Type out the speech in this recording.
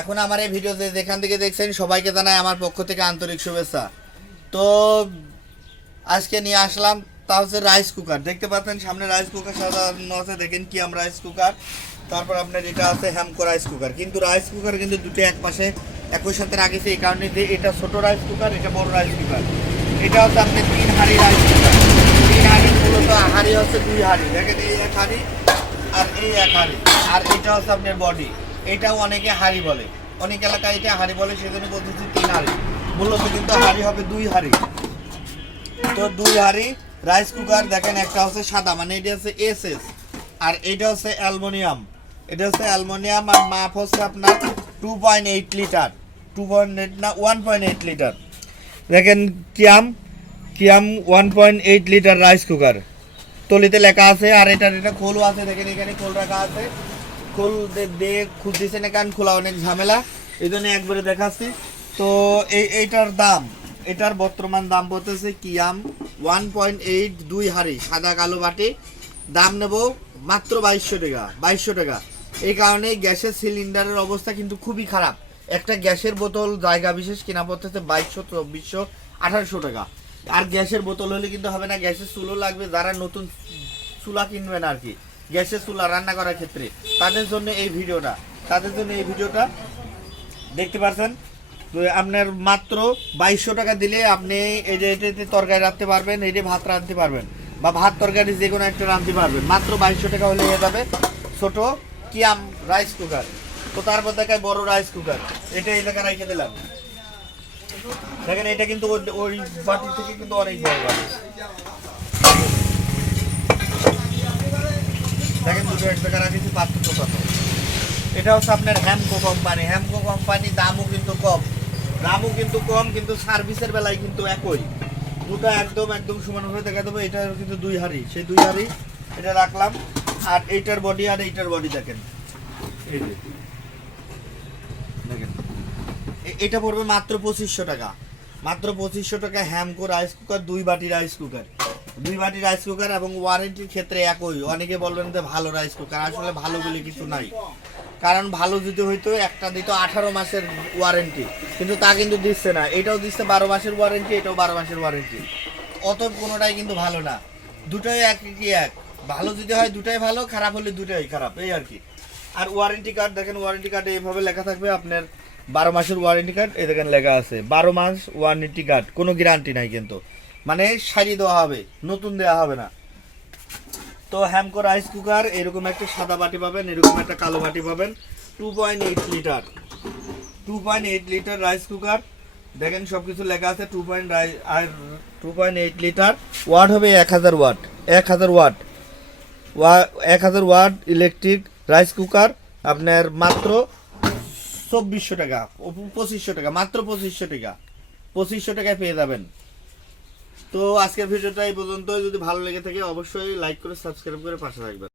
এখন আমার এই ভিডিও যে যেখান থেকে দেখছেন, সবাইকে জানাই আমার পক্ষ থেকে আন্তরিক শুভেচ্ছা। তো আজকে নিয়ে আসলাম, তা হচ্ছে রাইস কুকার দেখতে পাচ্ছেন, সামনে রাইস কুকার সাজানো আছে, দেখেন কি আম রাইস কুকার তারপর আপনার এটা আছে হ্যামকো রাইস কুকার কিন্তু রাইস কুকার কিন্তু দুটো এক পাশে, একই সাথে রাখেছে এই কারণে যে এটা ছোট রাইস কুকার এটা বড় রাইস কুকার এটা হচ্ছে আপনি তিন হাঁড়ি রাইস কুকার তিন হাঁড়ি মূলত হাঁড়ি হচ্ছে দুই হাঁড়ি। দেখেন এই এক হাঁড়ি আর এই এক হাঁড়ি। আর এটা হচ্ছে আপনার বডি এটাও অনেকে হাঁড়ি বলে। অনেক এলাকায় এটা হাঁড়ি বলে, সেজন্য বলতেছি তিন হাঁড়ি। মূলত কিন্তু হাঁড়ি হবে দুই হাঁড়ি। তো দুই হাঁড়ি রাইস কুকার দেখেন একটা হচ্ছে সাদা মানে এটা হচ্ছে এস এস আর এটা হচ্ছে অ্যালমোনিয়াম। এটা হচ্ছে অ্যালমোনিয়াম আর মাপ হচ্ছে আপনার two point eight litre two point eight না ওয়ান পয়েন্ট এইট লিটার দেখেন Kiam Kiam one point eight litre rice cooker তলিতে লেখা আছে আর এটার এটা খোলও আছে, দেখেন এখানে খোল রাখা আছে। খোল দিয়ে খুলতেছে না কারণ খোলা অনেক ঝামেলা এই জন্য একবারে দেখাচ্ছি। তো এই, এইটার দাম, এটার বর্তমান দাম বলতেছে কিয়াম ওয়ান পয়েন্ট এইট দুই হাড়ি, সাদা কালো বাটি। দাম নেব মাত্র বাইশশো টাকা বাইশশো টাকা। এই কারণে গ্যাসের সিলিন্ডারের অবস্থা কিন্তু খুবই খারাপ। একটা গ্যাসের বোতল জায়গা বিশেষ কিনা পড়তেছে বাইশশো, চব্বিশশো, আঠারোশো টাকা। আর গ্যাসের বোতল হলে কিন্তু হবে না, গ্যাসের চুলো লাগবে, যারা নতুন চুলা কিনবেন আর কি। গ্যাসের চুলা রান্না করার ক্ষেত্রে। তাদের জন্য এই ভিডিওটা। তাদের জন্য এই ভিডিওটা। দেখতে পাচ্ছেন আপনার মাত্র বাইশশো টাকা দিলে আপনি এই যে এটাতে তরকারি রাখতে পারবেন যে ভাত রাঁধতে পারবেন, বা ভাত তরকারি যে কোনো একটা রাঁধতে পারবেন। মাত্র বাইশশো টাকা হলে হয়ে যাবে ছোটো কিয়াম রাইস কুকার। তো তারপর দেখায় বড় রাইস কুকার। এটা জায়গায় রেখে দিলাম। দেখেন, এটা কিন্তু ওই- ওই বাটি থেকে কিন্তু অনেক বড় এক টাকা রাখেছি পার্থক্য কত এটা হচ্ছে আপনার হ্যামকো কোম্পানি হ্যামকো কোম্পানি দামও কিন্তু কম, দামও কিন্তু কম, কিন্তু সার্ভিসের বেলায় কিন্তু একই। দুটো একদম একদম সমানভাবে দেখা দেবো এটা কিন্তু দুই হাড়ি। সেই দুই হাড়ি এটা রাখলাম, আর এইটার বডি আর এইটার বডি দেখেন। এই দেখেন। এটা পড়বে মাত্র পঁচিশশো টাকা। মাত্র পঁচিশশো টাকা হ্যামকো রাইস কুকার দুই বাটি রাইস কুকার দুই বাটি রাইস কুকার এবং ওয়ারেন্টির ক্ষেত্রে একই। অনেকে বলবেন যে ভালো রাইস কুকার আসলে ভালো বলে কিছু নাই। কারণ ভালো যদি হইতো, একটা দিত আঠারো মাসের ওয়ারেন্টি কিন্তু তা কিন্তু দিচ্ছে না। এটাও দিচ্ছে বারো মাসের ওয়ারেন্টি এটাও বারো মাসের ওয়ারেন্টি অতএব কোনোটাই কিন্তু ভালো না। দুটোই এক কি এক? ভালো যদি হয়, দুটাই ভালো, খারাপ হলে দুটাই খারাপ, এই আর কি। আর ওয়ারেন্টি কার্ড দেখেন ওয়ারেন্টি কার্ডে এইভাবে লেখা থাকবে, আপনার বারো মাসের ওয়ারেন্টি কার্ড এই দেখেন লেখা আছে। বারো মাস ওয়ারেন্টি কার্ড কোনো গ্যারান্টি নাই কিন্তু। মানে সারিয়ে দেওয়া হবে, নতুন দেওয়া হবে না। তো হ্যামকো রাইস কুকার এরকম একটা সাদা বাটি পাবেন, এরকম একটা কালো বাটি পাবেন। Two point eight litre two point eight litre rice cooker দেখেন সব কিছু লেখা আছে টু পয়েন্ট আর two point eight litre watt হবে এক হাজার ওয়াট এক হাজার ওয়াট ওয়া এক হাজার ওয়াট ইলেকট্রিক রাইস কুকার আপনার মাত্র চব্বিশশো টাকা, পঁচিশশো টাকা, মাত্র পঁচিশশো টাকা। পঁচিশশো টাকায় পেয়ে যাবেন। তো আজকের ভিডিওটা এই পর্যন্ত যদি ভালো লেগে থাকে, অবশ্যই লাইক করে সাবস্ক্রাইব করে পাশে থাকবেন।